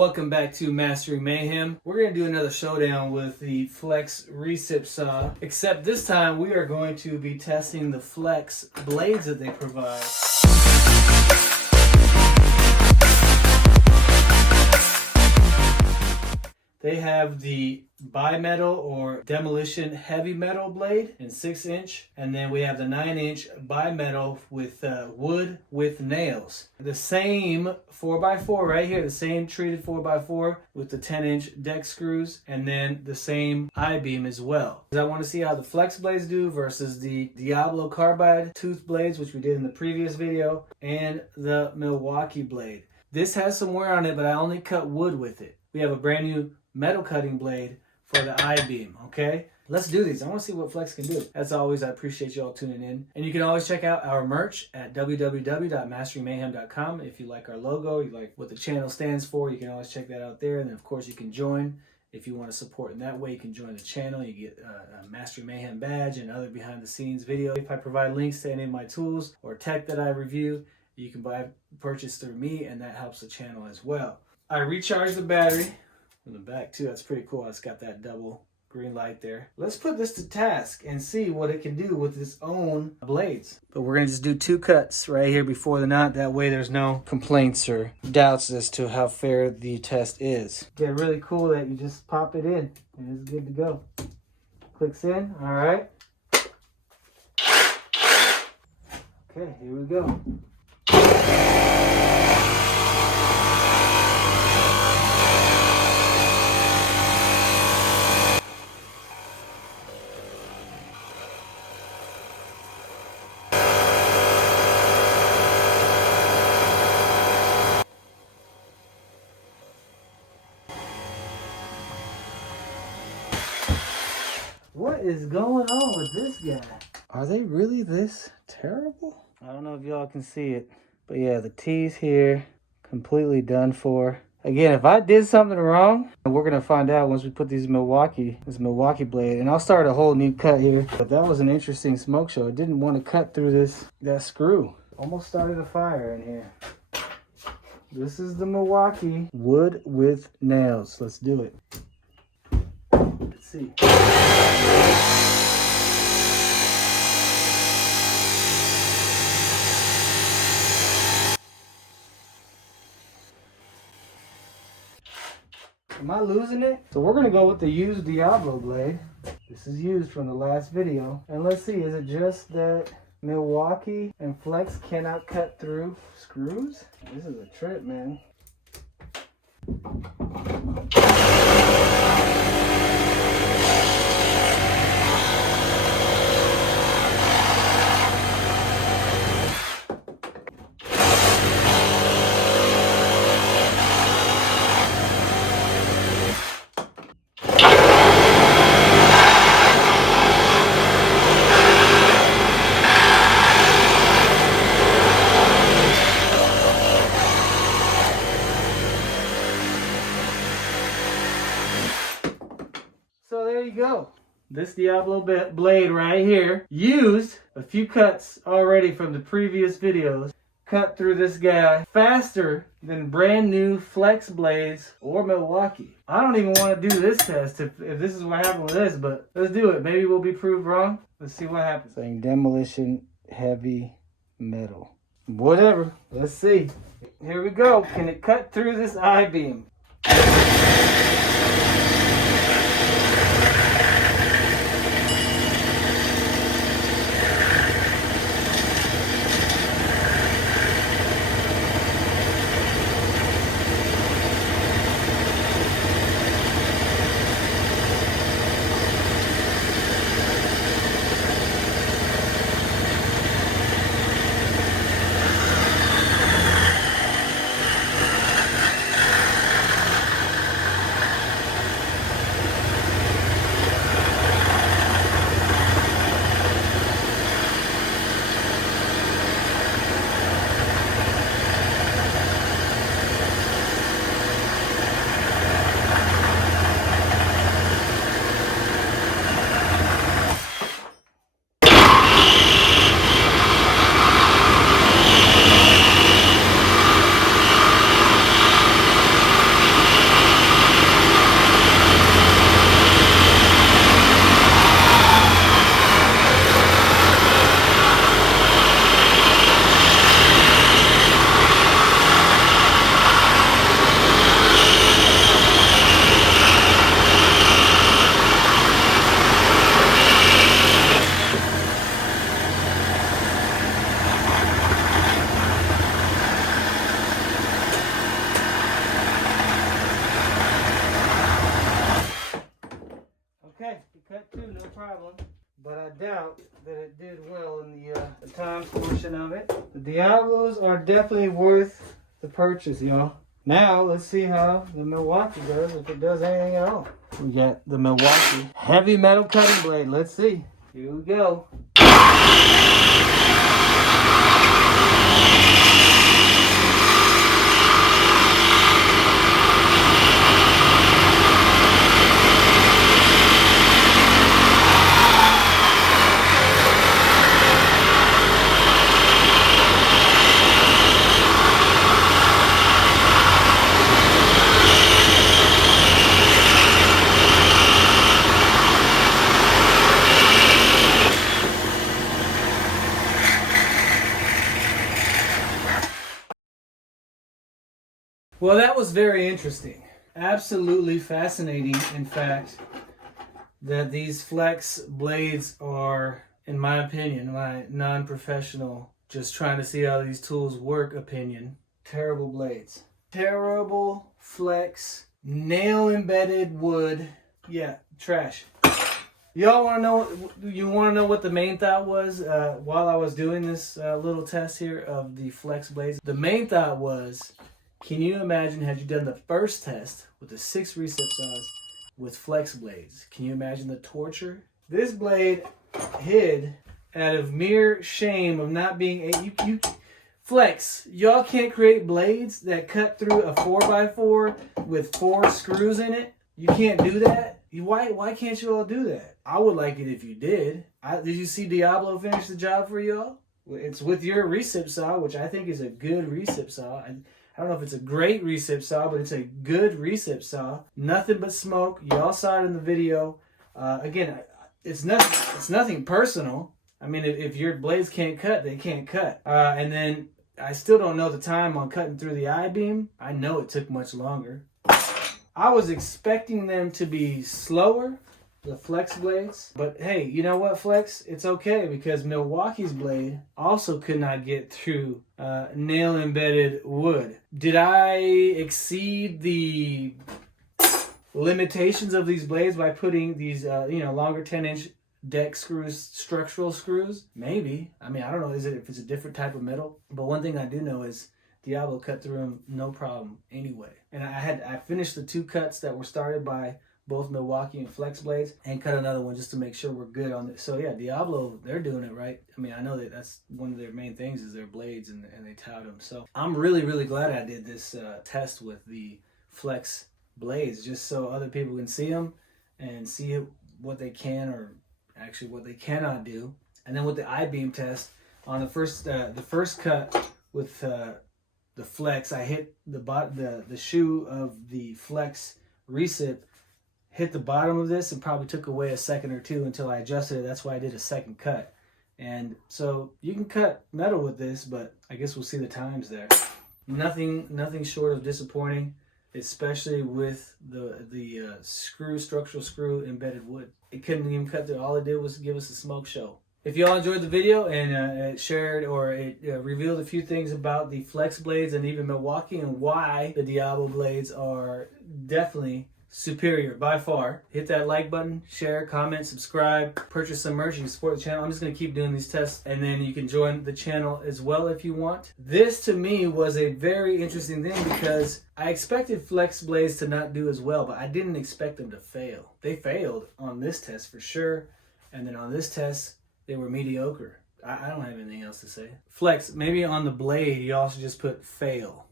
Welcome back to Mastering Mayhem. We're going to do another showdown with the Flex Recip saw, except this time we are going to be testing the Flex blades that they provide. They have the bimetal or demolition heavy metal blade in 6-inch, and then we have the 9-inch bimetal with wood with nails. The same 4x4 right here, the same treated 4x4 with the 10-inch deck screws, and then the same I-beam as well. I want to see how the Flex blades do versus the Diablo carbide tooth blades, which we did in the previous video, and the Milwaukee blade. This has some wear on it, but I only cut wood with it. We have a brand new metal cutting blade for the I-beam, okay? Let's do these. I want to see what Flex can do. As always, I appreciate you all tuning in. And you can always check out our merch at www.masteringmayhem.com. If you like our logo, you like what the channel stands for, you can always check that out there. And then, of course, you can join. If you want to support in that way, you can join the channel. You get a Mastering Mayhem badge and other behind-the-scenes videos. If I provide links to any of my tools or tech that I review, you can purchase through me, and that helps the channel as well. I recharge the battery from the back too. That's pretty cool. It's got that double green light there. Let's put this to task and see what it can do with its own blades. But we're gonna just do 2 cuts right here before the knot. That way there's no complaints or doubts as to how fair the test is. Yeah, really cool that you just pop it in and it's good to go. Clicks in, all right. Okay, here we go. What is going on with this guy? Are they really this terrible? I don't know if y'all can see it, but yeah, the T's here, completely done for. Again, if I did something wrong, we're gonna find out once we put this Milwaukee blade, and I'll start a whole new cut here. But that was an interesting smoke show. It didn't want to cut through that screw. Almost started a fire in here. This is the Milwaukee wood with nails. Let's do it. Let's see. Am I losing it? So we're gonna go with the used Diablo blade. This is used from the last video. And let's see, is it just that Milwaukee and Flex cannot cut through screws? This is a trip, man. So there you go. This Diablo blade right here, used, a few cuts already from the previous videos, cut through this guy faster than brand new Flex blades or Milwaukee. I don't even want to do this test if this is what happened with this, but let's do it. Maybe we'll be proved wrong. Let's see what happens. Saying demolition heavy metal. Whatever. Let's see. Here we go. Can it cut through this I-beam? problem, but I doubt that it did well in the time portion of it. The Diablos are definitely worth the purchase, y'all. Now, let's see how the Milwaukee does, if it does anything at all. We got the Milwaukee heavy metal cutting blade. Let's see. Here we go. Well, that was very interesting. Absolutely fascinating, in fact, that these flex blades are, in my opinion, my non-professional, just trying to see how these tools work opinion, terrible blades. Terrible flex, nail-embedded wood. Yeah, trash. Y'all want to know? You want to know what the main thought was while I was doing this little test here of the flex blades? The main thought was, can you imagine, had you done the first test with the 6 recip saws with flex blades? Can you imagine the torture? This blade hid out of mere shame of not being you flex. Y'all can't create blades that cut through a 4x4 with 4 screws in it. You can't do that. Why can't you all do that? I would like it if you did. Did you see Diablo finish the job for y'all? It's with your recip saw, which I think is a good recip saw. I don't know if it's a great recip saw, but it's a good recip saw. Nothing but smoke. Y'all saw it in the video. Again, it's nothing personal. I mean, if your blades can't cut, they can't cut. And then I still don't know the time on cutting through the I-beam. I know it took much longer. I was expecting them to be slower, the flex blades. But hey, you know what, flex? It's okay, because Milwaukee's blade also could not get through nail-embedded wood. Did I exceed the limitations of these blades by putting these longer 10-inch deck screws, structural screws? Maybe. I mean, I don't know if it's a different type of metal. But one thing I do know is Diablo cut through them no problem anyway. And I finished the 2 cuts that were started by both Milwaukee and flex blades, and cut another one just to make sure we're good on it. So yeah, Diablo, they're doing it right. I mean, I know that's one of their main things is their blades, and they tout them. So I'm really, really glad I did this test with the flex blades, just so other people can see them and see what they can, or actually what they cannot do. And then with the I-beam test on the first cut with the flex, I hit the shoe of the flex recip, hit the bottom of this, and probably took away a second or two until I adjusted it. That's why I did a second cut. And so you can cut metal with this, but I guess we'll see the times there. Nothing short of disappointing, especially with the structural screw embedded wood. It couldn't even cut through. All it did was give us a smoke show. If y'all enjoyed the video and it shared, or it revealed a few things about the flex blades and even Milwaukee, and why the Diablo blades are definitely superior by far, hit that like button, share, comment, subscribe, purchase some merch. You can support the channel. I'm just going to keep doing these tests, and then you can join the channel as well if you want. This to me was a very interesting thing, because I expected flex blades to not do as well, but I didn't expect them to fail. They failed on this test for sure, and then on this test they were mediocre. I don't have anything else to say. Flex, maybe on the blade you also just put fail.